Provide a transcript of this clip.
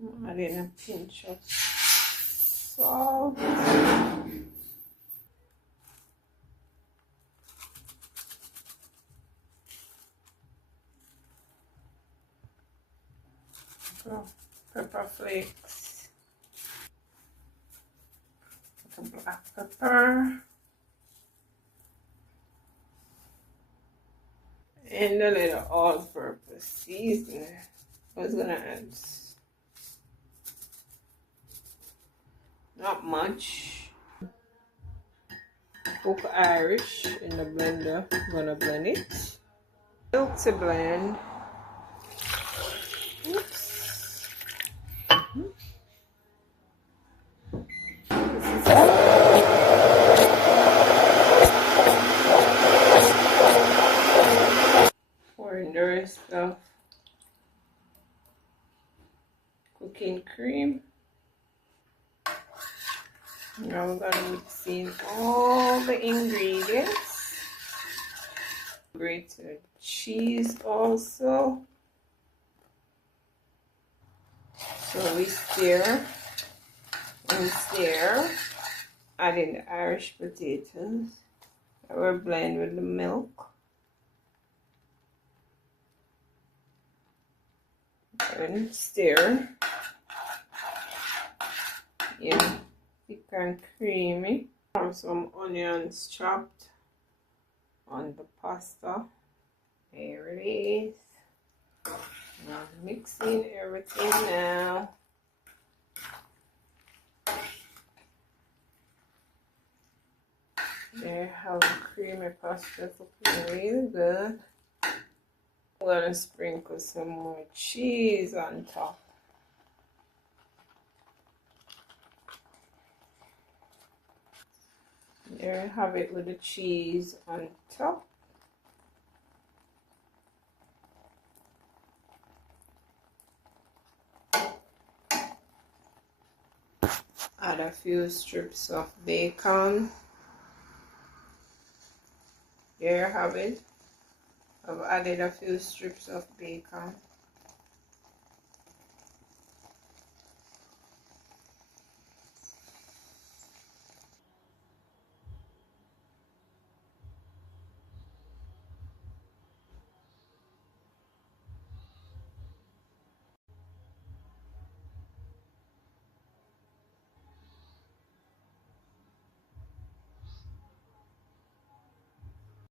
I'm adding a pinch of salt. Pepper flakes. Some black pepper. And a little all-purpose seasoning. I was gonna add not much. Cook Irish in the blender. I'm gonna blend it. Milk to blend. Oops. Pouring the rest of cooking cream. Now we're gonna mix in all the ingredients. Grated cheese also. So we stir and stir, adding the Irish potatoes that were blended with the milk. And stir. Yeah, thick and creamy. Have some onions chopped on the pasta. There it is. Now mixing everything now. There, have a creamy pasta looking really good. I'm gonna sprinkle some more cheese on top. There you have it with the cheese on top. Add a few strips of bacon. There you have it. I've added a few strips of bacon.